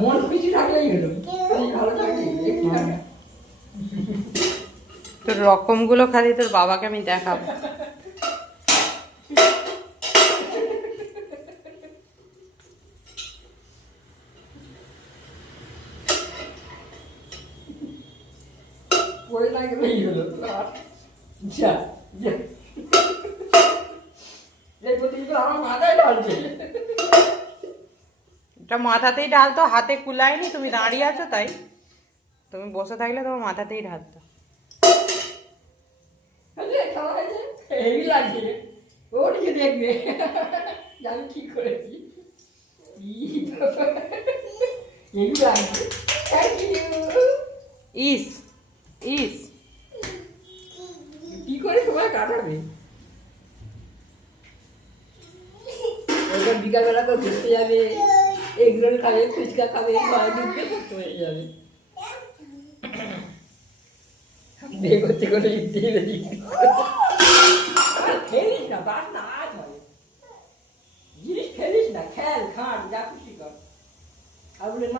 মন খুশি থাকলেই হলো, ভালো থাকলে একটু টাকা। তোর রকমগুলো খালি তোর বাবাকে আমি দেখাবো। পড়ে না গেলেই হলো। যা যা, এই প্রতিদিন আমার মাথায় ঢালছে। এটা মাথাতেই ঢালতো, হাতে কুলায়নি, তুমি দাঁড়িয়ে আছো তাই। তুমি বসে থাকলে তোমার মাথাতেই ঢালতো। হেভি লাগছে, ওর কি দেখবে আমি কি করেছি। হেভি লাগছে, থ্যাংক ইউ। ইস ইস, কি করে সময় কাটাবে? ওইটা বিকালবেলা করে ঘুরতে যাবে, এগ রোল খাবে, ফুচকা খাবে, ঘরে ঢুকতে হয়ে যাবে। বিয়ে করতে করে খেলিস না, বাস না আজ হবে, জিনিস খেলিস না, খেল খান যা খুশি